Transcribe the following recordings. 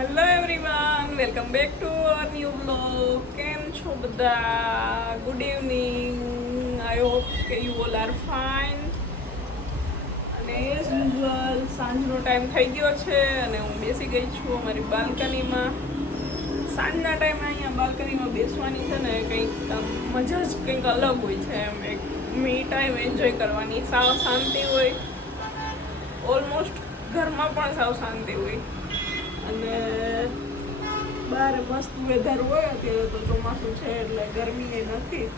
Hello everyone, welcome back to our new blog. કેમ છો બધા? Good evening. આઈ હોપ કે યુ ઓલ આર ફાઇન. અને as usual સાંજનો ટાઈમ થઈ ગયો છે અને હું બેસી ગઈ છું અમારી બાલ્કનીમાં. સાંજના ટાઈમે અહીંયા બાલ્કનીમાં બેસવાની છે ને કંઈક મજા જ કંઈક અલગ હોય છે. એમ એક મી ટાઈમ એન્જોય કરવાની. સાવ શાંતિ હોય. ઓલમોસ્ટ ઘરમાં પણ સાવ શાંતિ હોય. અને બહાર મસ્ત વેધર હોય. અત્યારે તો ચોમાસું છે એટલે ગરમી એ નથી.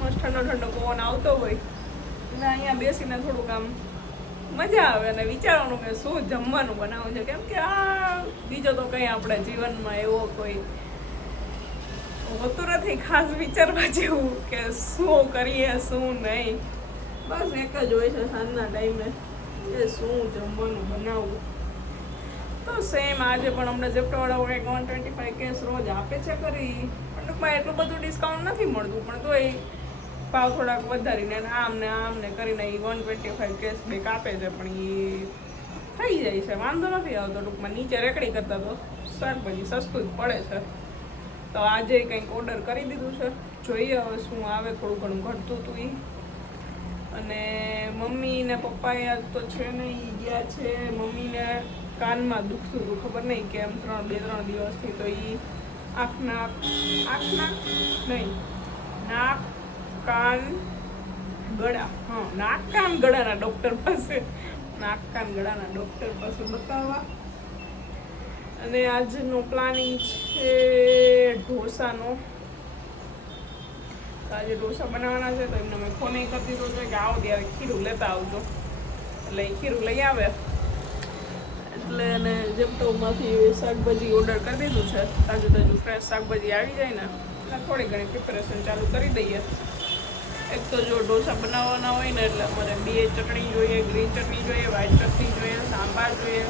મસ્ત ઠંડો ઠંડો પવન આવતો હોય એટલે અહીંયા બેસીને થોડુંક આમ મજા આવે અને વિચારવાનું કે શું જમવાનું બનાવવું છે. કેમ કે આ બીજો તો કંઈ આપણા જીવનમાં એવો કોઈ હોતું નથી ખાસ વિચારવા જેવું કે શું કરીએ શું નહીં. બસ એક જ હોય છે સાંજના ટાઈમે કે શું જમવાનું બનાવવું. તો સેમ આજે પણ અમને ઝેપ્ટોવાળાઓ કંઈક 125 કેસ રોજ આપે છે કરી. પણ ટૂંકમાં એટલું બધું ડિસ્કાઉન્ટ નથી મળતું, પણ તો એ ભાવ થોડાક વધારીને આમ ને કરીને એ 125 કેસ બેક આપે છે. પણ એ થઈ જાય છે, વાંધો નથી આવતો. ટૂંકમાં નીચે રેકડી કરતાં તો શાકભાજી સસ્તું જ પડે છે. તો આજે કંઈક ઓર્ડર કરી દીધું છે, જોઈએ હવે શું આવે. થોડું ઘણું ઘટતું હતું એ. અને મમ્મી ને પપ્પાએ આજ તો છે ને એ ગયા છે. મમ્મીને કાનમાં દુખતું હતું, ખબર નહીં કેમ, 2-3 દિવસથી. તો એ નાક કાન ગળા, નાક કાન ગળાના ડૉક્ટર પાસે બતાવવા. અને આજનો પ્લાનિંગ છે ઢોસાનો. આજે ઢોસા બનાવવાના છે. તો એમને મેં ફોન એ કરી દીધો છે કે આવો ત્યારે ખીરું લેતા આવજો. એટલે એ ખીરું લઈ આવે. એટલે અને ઝેપ્ટોમાંથી શાકભાજી ઓર્ડર કરી દીધું છે. તાજું ફ્રેશ શાકભાજી આવી જાય ને એટલે થોડી ઘણી પ્રિપેરેશન ચાલુ કરી દઈએ. એક તો જો ઢોસા બનાવવાના હોય ને એટલે અમારે 2 ચટણી જોઈએ, ગ્રીન ચટણી જોઈએ, વ્હાઈટ ચટણી જોઈએ, સાંભાર જોઈએ.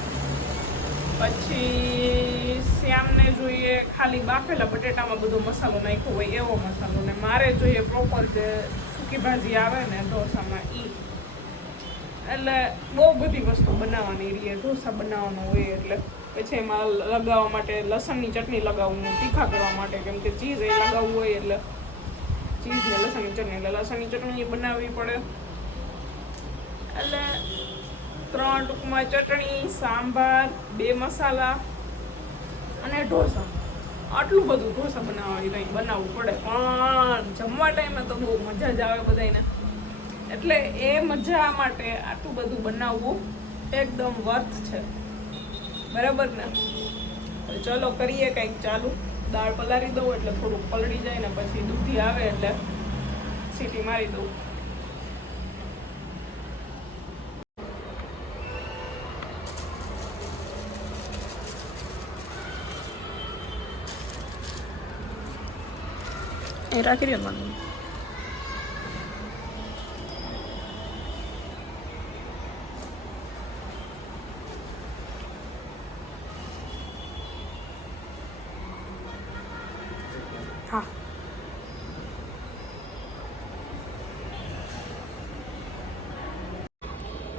પછી શ્યામને જોઈએ ખાલી બાફેલા બટેટામાં બધો મસાલો નાખ્યો હોય એવો મસાલો. ને મારે જોઈએ પ્રોપર જે સૂકી ભાજી આવે ને ઢોસામાં એ. એટલે બહુ બધી વસ્તુ બનાવવાની રહીએ ઢોસા બનાવવાનો હોય એટલે. પછી એમાં લગાવવા માટે લસણની ચટણી લગાવવું, તીખા કરવા માટે, કેમ કે ચીઝ એ લગાવવું હોય એટલે ચીઝ ને લસણની ચટણી, એટલે લસણની ચટણી બનાવવી પડે. એટલે 3 ટૂંકમાં ચટણી, સાંભાર, 2 મસાલા અને ઢોસા. આટલું બધું ઢોસા બનાવવું પડે. પણ જમવા ટાઈમે તો બહુ મજા જ આવે બધાને. એટલે એ મજા માટે આટલું બધું બનાવવું એકદમ વર્થ છે, બરાબર ને? ચલો કરીએ કંઈક ચાલુ. દાળ પલાળી દઉં એટલે થોડુંક પલળી જાય ને પછી દૂધી આવે એટલે સીટી મારી દઉં. એ રાખી દે મને. હા,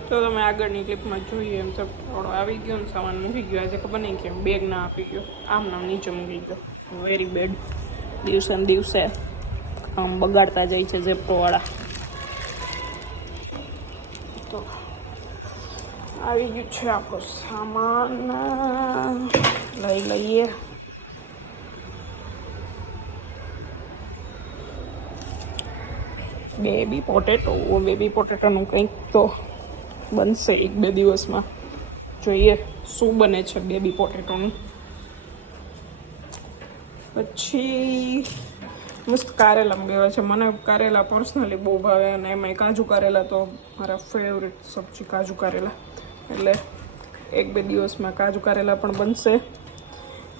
તો તમે આગળની ક્લિપમાં જોઈએ એમ થોડો આવી ગયો ને સામાન મૂકી ગયો. આજે ખબર નહીં કેમ બેગ ના આપી ગયો, આમ નીચે મૂકી ગયો. Very bad. દિવસે ને દિવસે આમ બગાડતા જાય છે ઝેપ્ટોવાળા. તો આવી ગયું છે આપણો સામાન, લઈ લઈએ. બેબી પોટેટોનું કંઈક તો બનશે 1-2 દિવસમાં. જોઈએ શું બને છે બેબી પોટેટોનું. પછી મસ્ત કારેલા મંગાવ્યા છે. મને કારેલા પર્સનલી બહુ ભાવે અને એમાંય કાજુ કારેલા તો મારા ફેવરેટ સબ્જી કાજુ કારેલા. એટલે 1-2 દિવસમાં કાજુ કારેલા પણ બનશે.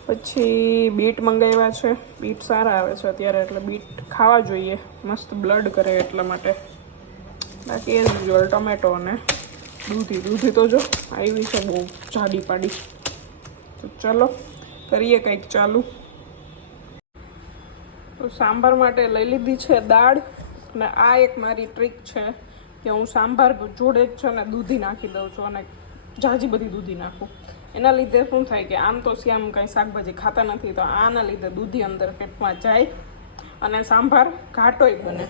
પછી બીટ મંગાવ્યા છે. બીટ સારા આવે છે અત્યારે એટલે બીટ ખાવા જોઈએ, મસ્ત બ્લડ કરે એટલા માટે. બાકી એઝ યુઝ્યુઅલ ટમેટો અને દૂધી તો જો આવી છે બહુ જાડી પાડી. તો ચલો કરીએ કંઈક ચાલુ. તો સાંભાર માટે લઈ લીધી છે દાળ. અને આ એક મારી ટ્રીક છે કે હું સાંભાર જોડે જ છે ને દૂધી નાખી દઉં છું. અને ઝાઝી બધી દૂધી નાખું. એના લીધે શું થાય કે આમ તો શ્યામ કાંઈ શાકભાજી ખાતા નથી, તો આના લીધે દૂધી અંદર પેટમાં જાય અને સાંભાર ઘાટોય બને.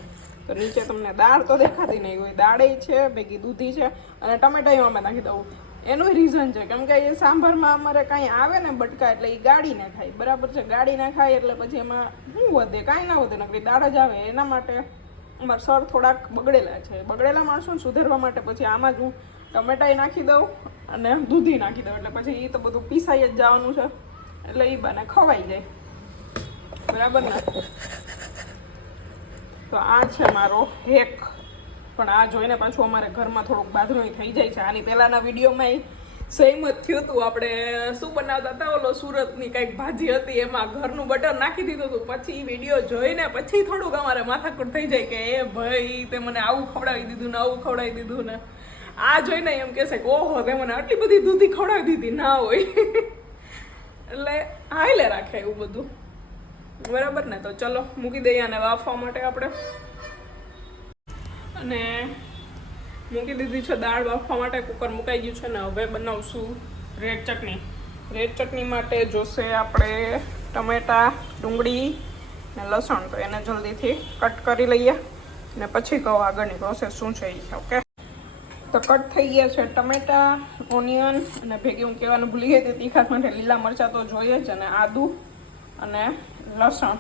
તો નીચે તમને દાળ તો દેખાતી નહીં હોય, દાળે છે, ભેગી દૂધી છે અને ટમેટાં અમે નાખી દઉં. એનું રીઝન છે કેમ કે એ સાંભારમાં અમારે કાંઈ આવે ને બટકા એટલે એ ગાળીને ખાય, બરાબર છે. ગાળીને ખાય એટલે પછી એમાં શું વધે? કાંઈ ના વધે, નકરી દાળ જ આવે. એના માટે અમારા સર થોડાક બગડેલા છે. બગડેલા માણસોને સુધારવા માટે પછી આમાં જ હું ટમેટાઈ નાખી દઉં અને દૂધી નાખી દઉં, એટલે પછી એ તો બધું પીસાઈ જ જવાનું છે, એટલે એ બને ખવાઈ જાય, બરાબર ને. તો આ છે મારો હેક. પણ આ જોઈને પાછું અમારે ઘરમાં થોડુંક બાધરોઈ થઈ જાય છે. આની પહેલાંના વિડીયોમાં સેમ જ થયું હતું. આપણે શું બનાવતા હતા, ઓલો સુરતની કંઈક ભાજી હતી, એમાં ઘરનું બટર નાખી દીધું હતું. પછી વિડીયો જોઈને પછી થોડુંક અમારે માથાકૂટ થઈ જાય કે એ ભાઈ તે મને આવું ખવડાવી દીધું ને, આવું ખવડાવી દીધું ને. આ જોઈને એમ કહેશે કે ઓહો તે મને આટલી બધી દૂધી ખવડાવી દીધી. ના હોય એટલે હાઈલે રાખે એવું બધું, બરાબર ને. તો ચલો મૂકી દઈએ આને વાફવા માટે આપણે. અને મૂકી દીધી છે દાળ બાફવા માટે, કુકર મુકાઈ ગયું છે ને. હવે બનાવશું રેડ ચટણી. રેડ ચટણી માટે જોશે આપણે ટમેટાં, ડુંગળી ને લસણ. તો એને જલ્દીથી કટ કરી લઈએ ને પછી કહો આગળની પ્રોસેસ શું છે એ. ઓકે, તો કટ થઈ ગયા છે ટમેટાં, ઓનિયન અને ભેગી હું કહેવાનું ભૂલી ગઈ હતી તીખાસ માટે લીલા મરચાં તો જોઈએ જ, અને આદું અને લસણ.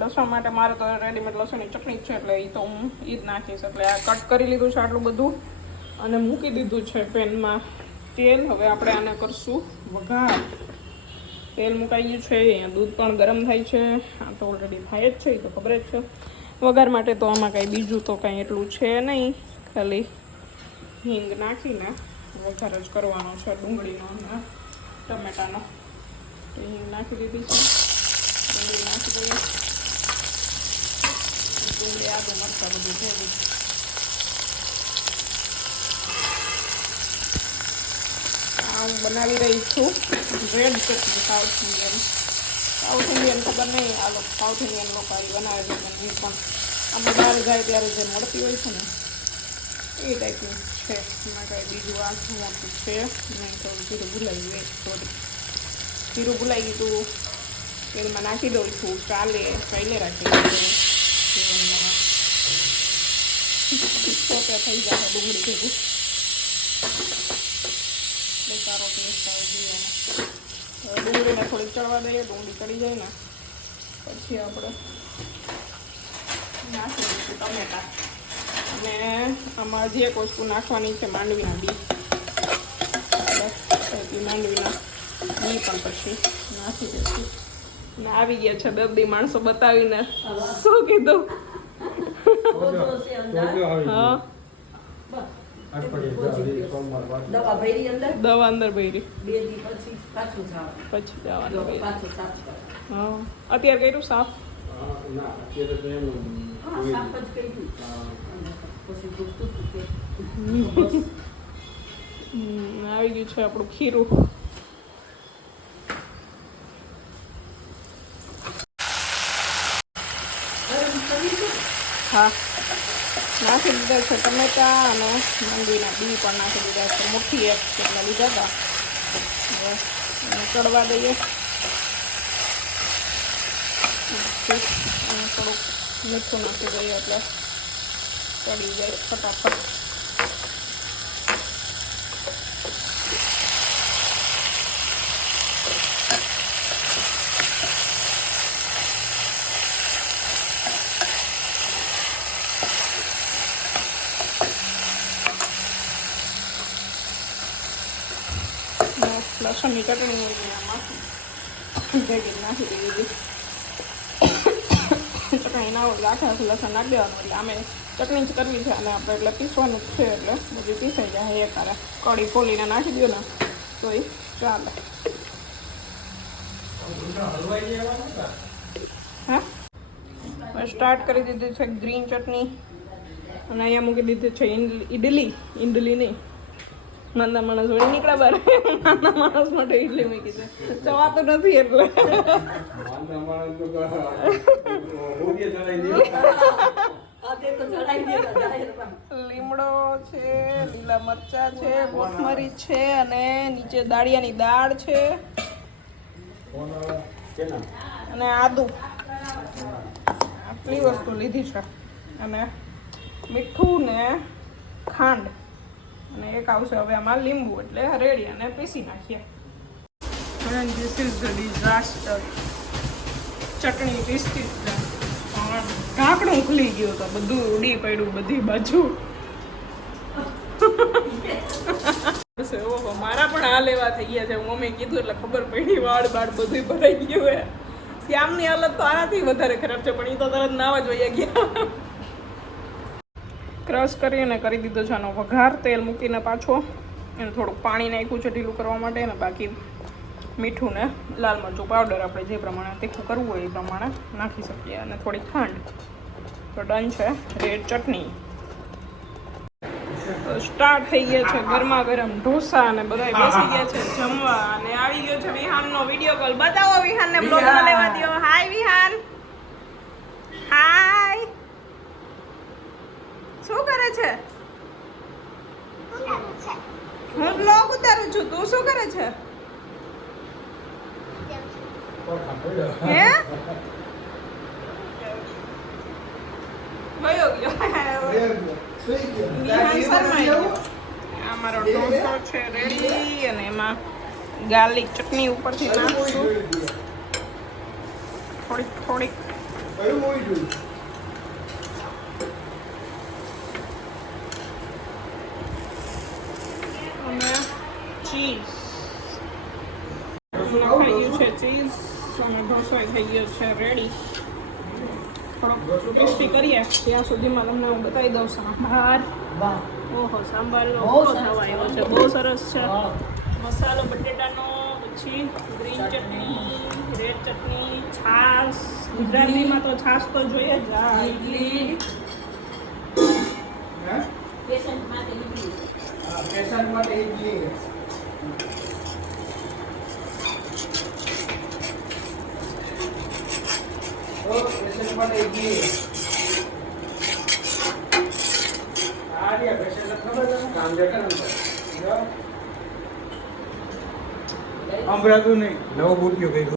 લસણ માટે મારે તો રેડીમેડ લસણની ચટણી જ છે એટલે એ તો હું એ જ નાખીશ. એટલે આ કટ કરી લીધું છે આટલું બધું અને મૂકી દીધું છે પેનમાં તેલ. હવે આપણે આને કરશું વઘાર. તેલ મુકાઈ ગયું છે, અહીંયા દૂધ પણ ગરમ થાય છે. આ તો ઓલરેડી થાય જ છે, એ તો ખબર જ છે. વઘાર માટે તો આમાં કાંઈ બીજું તો કાંઈ એટલું છે નહીં, ખાલી હિંગ નાખીને વઘાર જ કરવાનો છે ડુંગળીનો અને ટમેટાનો. તો હિંગ નાખી દીધી છે, ડુંગળી નાખી દઈએ. ડુંગળી, આદુ, મરચાં બધું ભેગું. આ હું બનાવી રહી છું રેડ ચટણી, સાઉથ ઇન્ડિયન. સાઉથ ઇન્ડિયન ખબર નહીં, આ લોકો સાઉથ ઇન્ડિયન લોકો આવી બનાવે છે. મને પણ આપણે બહાર જાય ત્યારે જે મળતી હોય છે ને એ ટાઈપની છે. એમાં કાંઈ બીજું આ મોટું છે નહીં. થોડું જીરું ભૂલાઈ ગયું, થોડી જીરું ભૂલાઈ ગયું તું તેલમાં નાખી દઉં છું. ચાલે રાખી દઉં પોતે થઈ જાય ડુંગળી ભેગું. સારો ટેસ્ટ આવે જોઈએ. હવે ડુંગળીને થોડીક ચડવા દઈએ. ડુંગળી ચડી જાય ને પછી આપણે નાખી દઈશું ટમેટાં. અને આમાં હજી એક વસ્તુ નાખવાની છે, માંડવીના બી. માંડવીના બી પણ પછી નાખી દઈશું. ને આવી ગયા છે દર્દી માણસો બતાવીને. શું કીધું? હા, દવા અંદર ભરી પછી જવાનું. હા, અત્યારે કર્યું સાફ? આવી ગયું છે આપણું ખીરું. હા, નાખી દીધા છે ટમેટા અને માંડવીના બી પણ નાખી દીધા છે. મુઠ્ઠી એક કેટલા લીધા હતા. હવે ચડવા દઈએ. અને થોડુંક મીઠું નાખી દઈએ એટલે ચડી જાય ફટાફટ. લસણની ચટણી આમાં ભેગી નાખી દીધી. ચટણી ના હોય આખા લસણ નાખી દેવાનું. એટલે આમે ચટણી જ કરવી છે અને આપણે એટલે પીસવાનું જ છે, એટલે બધું પીસાઈ જાય. એ તારે કઢી ખોલીને નાખી દો ને તો એ ચાલે. હા, સ્ટાર્ટ કરી દીધી છે ગ્રીન ચટણી. અને અહીંયા મૂકી દીધી છે ઈડલી. ઈડલી નહીં, નાના માણસ વળી નીકળ્યા બહાર. નાના માણસ માટે ઈડલી મૂકી છે. ચવાતું નથી એટલે લીમડો છે, લીલા મરચા છે, કોથમરી છે અને નીચે દાળિયાની દાળ છે અને આદુ. આટલી વસ્તુ લીધી છે અને મીઠું ને ખાંડ અને એક આવશે હવે આમાં લીંબુ એટલે રેડી અને પીસી નાખીએ. And this is the disaster. ચટણી પીસતી ઢાંકણું ખુલી ગયું તો બધું ઉડી પડ્યું બધી બાજુ. ઓહો મારા પણ આ લેવા થઈ ગયા છે. મમ્મી કીધું એટલે ખબર પડી વાળ બાળ બધું ભરાઈ ગયું હે. શ્યામની હાલત તો આનાથી વધારે ખરાબ છે પણ એ તો તરત નાવા જ વયા ગયા. ક્રશ કરીને કરી દીધો છે આનો વઘાર. તેલ મૂકીને પાછો એને થોડુંક પાણી નાખ્યું છે ઢીલું કરવા માટે અને બાકી મીઠું ને લાલ મરચું પાવડર આપણે જે પ્રમાણે તીખું કરવું હોય એ પ્રમાણે નાખી શકીએ અને થોડી ખાંડ. તો ડન છે રેડ ચટણી. સ્ટાર્ટ થઈ ગયા છે ગરમા ગરમ ઢોસા અને બધા બેસી ગયા છે જમવા અને આવી ગયો છે વિહાનનો વિડીયો કોલ. બતાવો વિહાનને બ્લોગમાં લેવા દો. હાય વિહાન. હાય. શું કરે છે? હું બ્લોગ ઉતારું છું. તું શું કરે છે? હે ગયો અમારો ઢોસો છે રેડી અને એમાં ગાર્લિક ચટણી ઉપરથી નાખશું થોડીક થોડીક. અને ચીઝ ખાઈ છે ચીઝ અને ઢોસો થઈ ગયો છે રેડી. થોડોક ટેસ્ટી કરીએ ત્યાં સુધીમાં તમને હું બતાવી દઉં સાંભાર. ઓહો સાંભારનો ભૂકો થવા આવ્યો છે. બહુ સરસ છે. મસાલો બટેટાનો, પછી ગ્રીન ચટણી, રેડ ચટણી, છાશ. ગુજરાતીમાં તો છાશ તો જોઈએ જ. ઇડલી પેશન્ટ માટે ઇડલી. સંભળાતું નહીં. નવો બુટ્યો કર્યો.